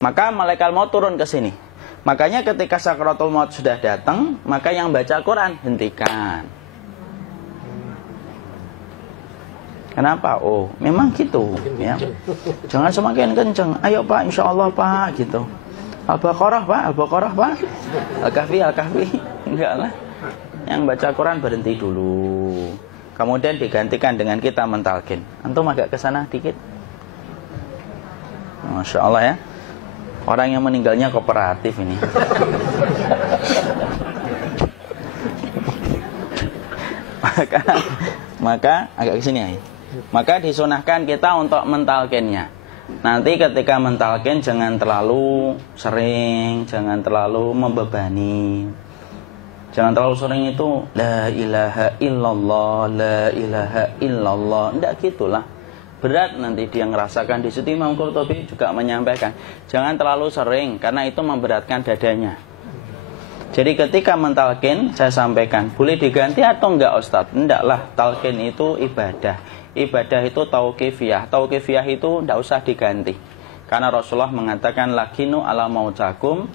Maka malaikat maut turun ke sini. Makanya ketika sakaratul maut sudah datang, maka yang baca Quran hentikan. Kenapa? Oh, memang gitu, ya. Jangan semakin kenceng. Ayo Pak, insya Allah Pak, gitu. Al-Baqarah Pak, Al-Baqarah Pak. Al-Kahfi, Al-Kahfi. Enggak lah. Yang baca Quran berhenti dulu. Kemudian digantikan dengan kita mentalkin. Antum agak ke sana dikit. Masya Allah ya. Orang yang meninggalnya kooperatif ini. maka agak ke sini ya. Maka disunahkan kita untuk mentalkinnya. Nanti ketika mentalkin jangan terlalu sering, jangan terlalu membebani. Jangan terlalu sering itu la ilaha illallah, la ilaha illallah. Enggak gitulah. Berat nanti dia ngerasakan. Di situ Imam Qurtubi juga menyampaikan, jangan terlalu sering karena itu memberatkan dadanya. Jadi ketika mentalkin, saya sampaikan, boleh diganti atau enggak Ustadz? Enggak lah, talkin itu ibadah. Ibadah itu tauqifiyah. Tauqifiyah itu enggak usah diganti. Karena Rasulullah mengatakan, lakinu ala mautakum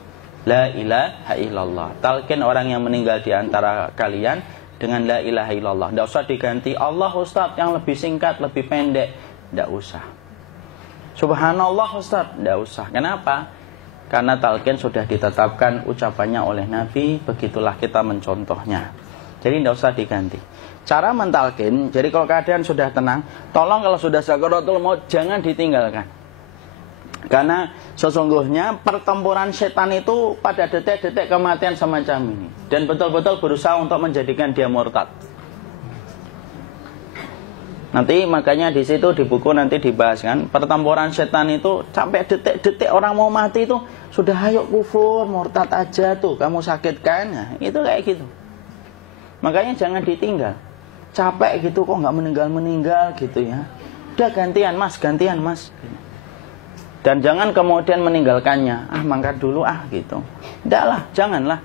la ilaha illallah. Talkin orang yang meninggal di antara kalian dengan la ilaha illallah. Enggak usah diganti Allah Ustadz yang lebih singkat, lebih pendek. Tidak usah. Subhanallah Ustaz, tidak usah. Kenapa? Karena talqin sudah ditetapkan ucapannya oleh Nabi, begitulah kita mencontohnya. Jadi tidak usah diganti. Cara mentalqin, jadi kalau keadaan sudah tenang, tolong kalau sudah sakaratul maut jangan ditinggalkan. Karena sesungguhnya pertempuran setan itu pada detik-detik kematian semacam ini. Dan betul-betul berusaha untuk menjadikan dia murtad. Nanti makanya di situ di buku nanti dibahas kan, pertempuran setan itu sampai detik-detik orang mau mati itu sudah ayo kufur, murtad aja tuh, kamu sakit kan? Nah, itu kayak gitu. Makanya jangan ditinggal. Capek gitu kok nggak meninggal gitu ya. Udah gantian mas. Dan jangan kemudian meninggalkannya. Mangkat dulu gitu. Tidaklah, janganlah.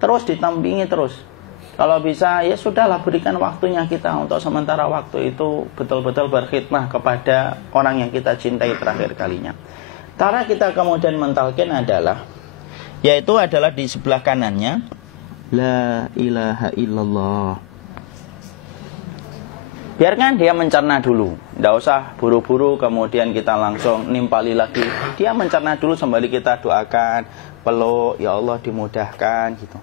Terus ditampingi terus. Kalau bisa, ya sudahlah berikan waktunya kita untuk sementara waktu itu betul-betul berkhidmah kepada orang yang kita cintai terakhir kalinya. Cara kita kemudian mentalkin adalah, yaitu adalah di sebelah kanannya, la ilaha illallah. Biarkan dia mencerna dulu, tidak usah buru-buru kemudian kita langsung nimpali lagi. Dia mencerna dulu sembari kita doakan, peluk, ya Allah dimudahkan gitu.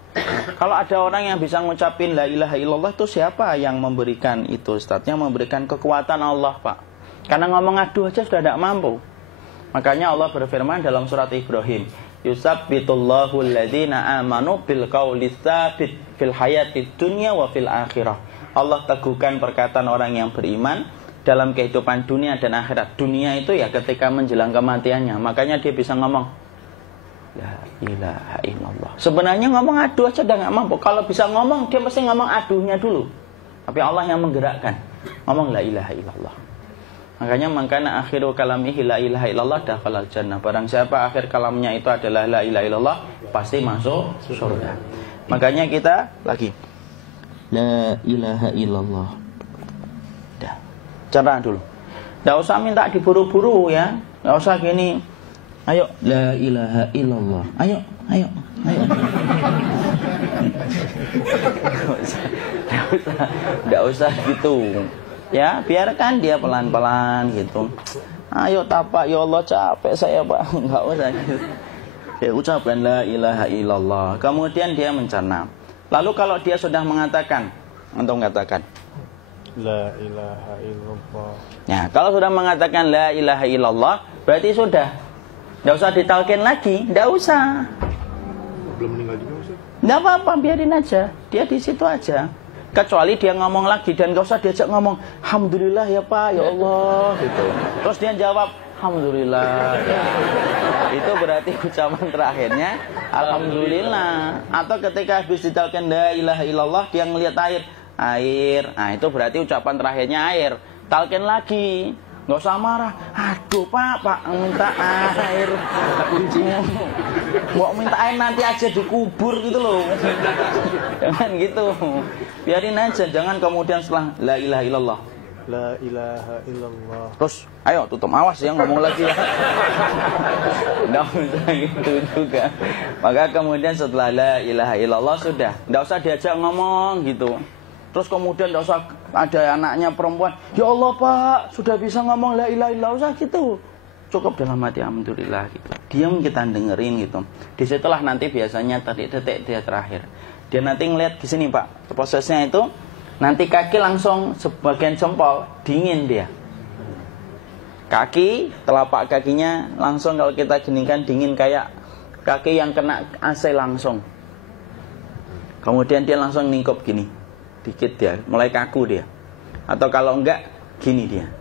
Kalau ada orang yang bisa ngucapin la ilaha illallah itu siapa yang memberikan itu Ustaz? Yang memberikan kekuatan Allah Pak. Karena ngomong aduh aja sudah tidak mampu. Makanya Allah berfirman dalam surat Ibrahim, yusabbitullahu alladhina amanu bil qawli tsabit fil hayatid dunya wa fil akhirah. Allah teguhkan perkataan orang yang beriman dalam kehidupan dunia dan akhirat. Dunia itu ya ketika menjelang kematiannya. Makanya dia bisa ngomong la ilaha illallah. Sebenarnya ngomong aduh aja udah gak mampu. Kalau bisa ngomong, dia pasti ngomong aduhnya dulu. Tapi Allah yang menggerakkan. Ngomong la ilaha illallah. Makanya mangkana akhiru kalamihi la ilaha illallah dakhalal jannah. Barang siapa akhir kalamnya itu adalah la ilaha illallah, pasti masuk surga. Makanya kita lagi la ilaha illallah. Dah. Cara dulu. Enggak usah minta diburu-buru ya. Enggak usah gini. Ayo la ilaha illallah. Ayo. Enggak usah gitu. Ya, biarkan dia pelan-pelan gitu. Ayo tapak, ya Allah capek saya Pak. Enggak usah gitu. Dia ucapkan la ilaha illallah. Kemudian dia mencerna. Lalu kalau dia sudah mengatakan, untuk mengatakan la ilaha illallah. Ya, kalau sudah mengatakan la ilaha illallah, berarti sudah. Tidak usah ditalkin lagi, tidak usah. Belum meninggal juga Ustaz? Tidak apa-apa, biarin aja. Dia di situ aja. Kecuali dia ngomong lagi dan gak usah diajak ngomong alhamdulillah ya Pak, ya Allah gitu. Terus dia jawab alhamdulillah. Itu berarti ucapan terakhirnya alhamdulillah. Atau ketika habis ditalkin la ilaha illallah, dia ngelihat air. Nah, itu berarti ucapan terakhirnya air. Talkin lagi. Nggak usah marah. Aduh Pak minta air. Kuncinya mau minta air nanti aja dikubur gitu loh. Jangan gitu. Biarin aja. Jangan kemudian setelah la ilaha illallah La ilaha illallah. Terus, ayo tutup, awas ya ngomong lagi ya. Nggak usah gitu juga. Maka kemudian setelah la ilaha illallah sudah, nggak usah diajak ngomong gitu. Terus kemudian nggak usah ada anaknya perempuan, ya Allah Pak, sudah bisa ngomong la ilaha illallah, usah gitu. Cukup dalam hati alhamdulillah gitu. Diam kita dengerin gitu. Disitulah nanti biasanya tadi detik dia terakhir. Dia nanti ngeliat di sini Pak, prosesnya itu. Nanti kaki langsung sebagian jempol dingin dia. Kaki, telapak kakinya langsung kalau kita geningkan dingin kayak kaki yang kena AC langsung. Kemudian dia langsung ningkup gini, dikit dia, mulai kaku dia. Atau kalau enggak, gini dia.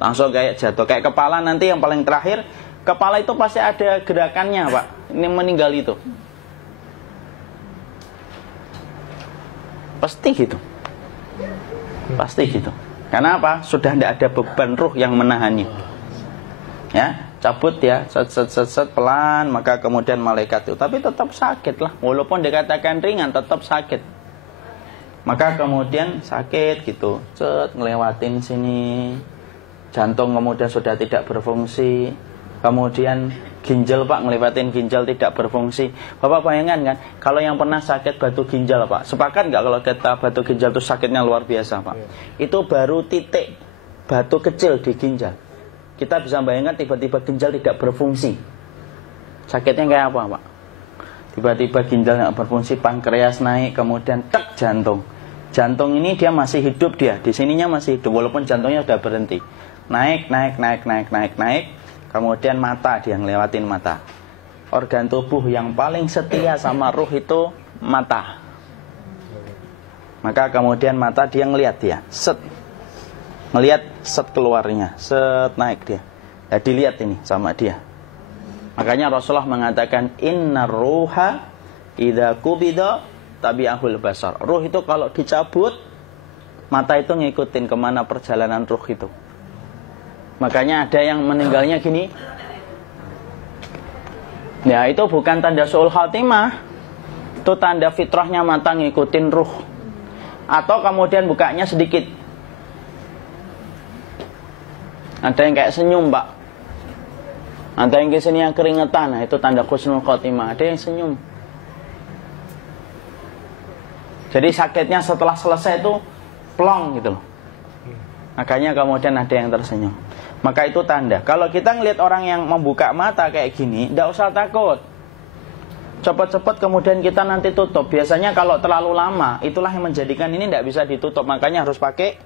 Langsung kayak jatuh, kayak kepala nanti yang paling terakhir. Kepala itu pasti ada gerakannya Pak, ini meninggal itu. Pasti gitu. Pasti gitu. Karena apa? Sudah tidak ada beban ruh yang menahannya. Ya, cabut ya, set pelan, maka kemudian malaikat itu. Tapi tetap sakit lah, walaupun dikatakan ringan, tetap sakit. Maka kemudian sakit gitu, ngelewatin sini, jantung kemudian sudah tidak berfungsi, kemudian ginjal Pak, ngelewatin ginjal tidak berfungsi. Bapak bayangkan kan, kalau yang pernah sakit batu ginjal Pak, sepakat nggak kalau kita batu ginjal itu sakitnya luar biasa Pak? Itu baru titik batu kecil di ginjal. Kita bisa bayangkan tiba-tiba ginjal tidak berfungsi. Sakitnya kayak apa Pak? Tiba-tiba ginjal nggak berfungsi, pankreas naik, kemudian tek jantung. Jantung ini dia masih hidup dia, di sininya masih hidup walaupun jantungnya sudah berhenti. Naik. Kemudian mata, dia ngelewatin mata. Organ tubuh yang paling setia sama ruh itu mata. Maka kemudian mata dia ngelihat dia, ngelihat keluarnya, naik dia. Ya dilihat ini sama dia. Makanya Rasulullah mengatakan innar ruha idza qubida tabi'ahul basar. Ruh itu kalau dicabut, mata itu ngikutin kemana perjalanan ruh itu. Makanya ada yang meninggalnya gini. Ya itu bukan tanda su'ul khatimah. Itu tanda fitrahnya mata ngikutin ruh. Atau kemudian bukanya sedikit. Ada yang kayak senyum Pak. Ada yang kesini yang keringetan. Nah, itu tanda husnul khatimah. Ada yang senyum. Jadi sakitnya setelah selesai itu plong gitu loh. Makanya kemudian ada yang tersenyum. Maka itu tanda. Kalau kita ngelihat orang yang membuka mata kayak gini, tidak usah takut. Cepat-cepat kemudian kita nanti tutup. Biasanya kalau terlalu lama, itulah yang menjadikan ini tidak bisa ditutup. Makanya harus pakai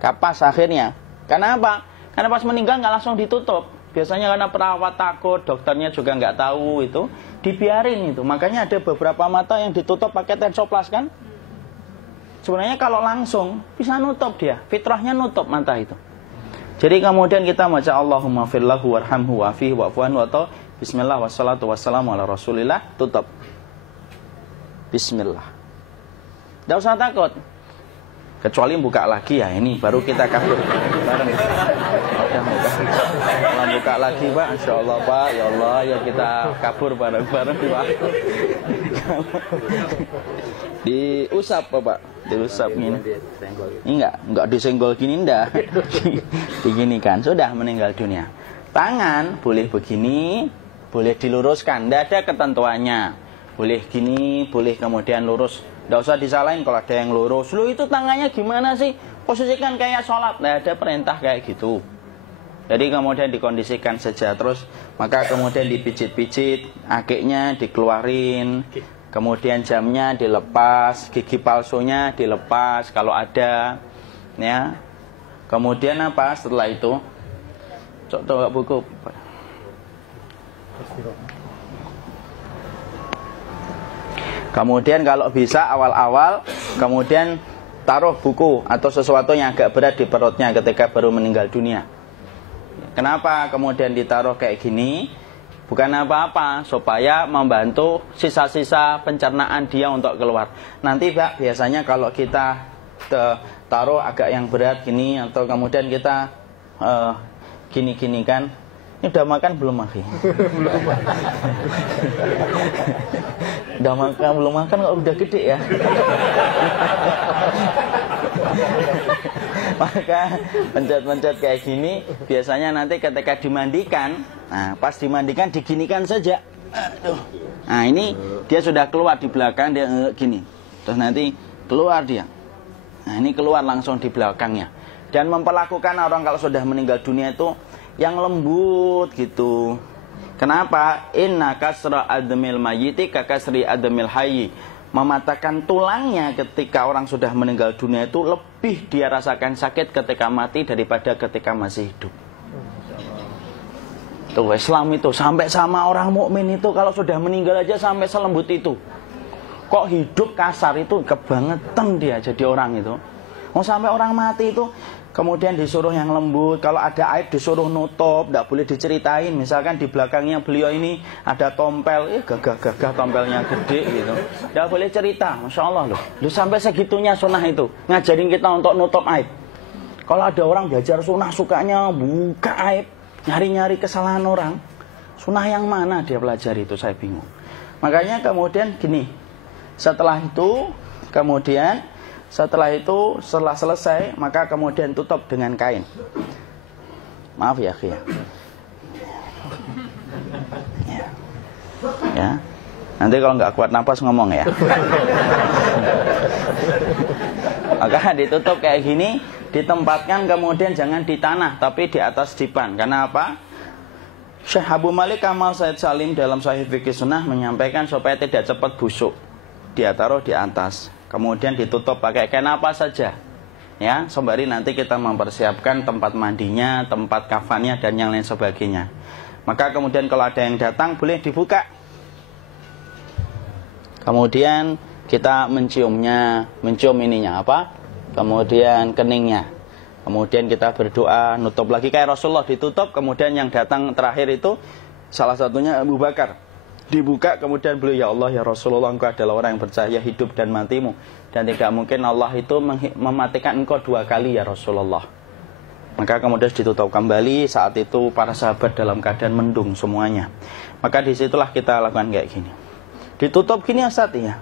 kapas akhirnya. Karena apa? Karena pas meninggal nggak langsung ditutup. Biasanya karena perawat takut, dokternya juga nggak tahu itu, dibiarin itu. Makanya ada beberapa mata yang ditutup pakai tensoplas kan? Sebenarnya kalau langsung bisa nutup dia, fitrahnya nutup mata itu. Jadi kemudian kita baca Allahumma firlahu warhamhu wa'afihi wa'fuanhu atau bismillah wassalatu wassalamu ala rasulillah, tutup. Bismillah. Tidak usah takut. Kecuali buka lagi ya, ini baru kita kabur bareng. Kalau buka lagi Pak, insya Allah Pak, ya Allah ya kita kabur bareng-bareng Pak. Diusap Pak, diusap gini. Enggak disenggol gini enggak. Begini kan, sudah meninggal dunia. Tangan boleh begini, boleh diluruskan, tidak ada ketentuannya. Boleh gini, boleh kemudian lurus. Tidak usah disalahin kalau ada yang lurus. Lu itu tangannya gimana sih? Posisikan kayak sholat. Tidak ada perintah kayak gitu. Jadi kemudian dikondisikan saja. Terus maka kemudian dipijit-pijit, akiknya dikeluarin. Kemudian jamnya dilepas, gigi palsunya dilepas kalau ada. Ya. Kemudian apa setelah itu? Coba buku. Kemudian kalau bisa awal-awal kemudian taruh buku atau sesuatu yang agak berat di perutnya ketika baru meninggal dunia. Kenapa kemudian ditaruh kayak gini? Bukan apa-apa, supaya membantu sisa-sisa pencernaan dia untuk keluar. Nanti Pak, biasanya kalau kita taruh agak yang berat gini atau kemudian kita gini-gini kan, ini udah makan belum Maki? Udah makan belum makan kok udah gede ya? Maka pencet-pencet kayak gini biasanya nanti ketika dimandikan, nah pas dimandikan diginikan saja. Aduh. Nah ini dia sudah keluar di belakang, dia gini. Terus nanti keluar dia. Nah ini keluar langsung di belakangnya. Dan memperlakukan orang kalau sudah meninggal dunia itu yang lembut gitu. Kenapa? Inna kasra admil mayyiti kakasri admil hayyi. Mematahkan tulangnya ketika orang sudah meninggal dunia itu lebih dia rasakan sakit ketika mati daripada ketika masih hidup. Tuh Islam itu sampai sama orang mukmin itu kalau sudah meninggal aja sampai selembut itu. Kok hidup kasar itu kebangetan dia jadi orang itu. Mau sampai orang mati itu kemudian disuruh yang lembut. Kalau ada aib disuruh nutup, tidak boleh diceritain. Misalkan di belakangnya beliau ini ada tompel, gagah-gagah tompelnya gede gitu. Tidak boleh cerita, Masya Allah loh. Sampai segitunya sunnah itu ngajarin kita untuk nutup aib. Kalau ada orang belajar sunnah sukanya buka aib, nyari-nyari kesalahan orang. Sunnah yang mana dia pelajari itu saya bingung. Makanya kemudian gini, setelah selesai maka kemudian tutup dengan kain. Maaf ya, ya. Ya. Nanti kalau nggak kuat napas ngomong ya. Maka ditutup kayak gini, ditempatkan kemudian jangan di tanah tapi di atas dipan. Karena apa? Syekh Abu Malik Kamal Said Salim dalam Sahih Fikih Sunnah menyampaikan supaya tidak cepat busuk. Dia taruh di atas. Kemudian ditutup pakai kain apa saja. Ya, sembari nanti kita mempersiapkan tempat mandinya, tempat kafannya dan yang lain sebagainya. Maka kemudian kalau ada yang datang boleh dibuka. Kemudian kita menciumnya, mencium ininya apa? Kemudian keningnya. Kemudian kita berdoa, nutup lagi kayak Rasulullah ditutup, kemudian yang datang terakhir itu salah satunya Abu Bakar. Dibuka kemudian beliau, ya Allah ya Rasulullah, engkau adalah orang yang percaya hidup dan matimu, dan tidak mungkin Allah itu mematikan engkau 2 kali ya Rasulullah. Maka kemudian ditutup kembali. Saat itu para sahabat dalam keadaan mendung semuanya. Maka disitulah kita lakukan kayak gini. Ditutup gini Ustaz ya.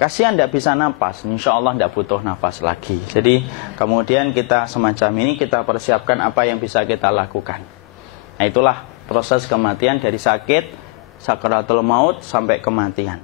Kasihan tidak bisa nafas, insya Allah tidak butuh nafas lagi. Jadi kemudian kita semacam ini kita persiapkan apa yang bisa kita lakukan. Nah itulah proses kematian dari sakit sakaratul maut sampai kematian.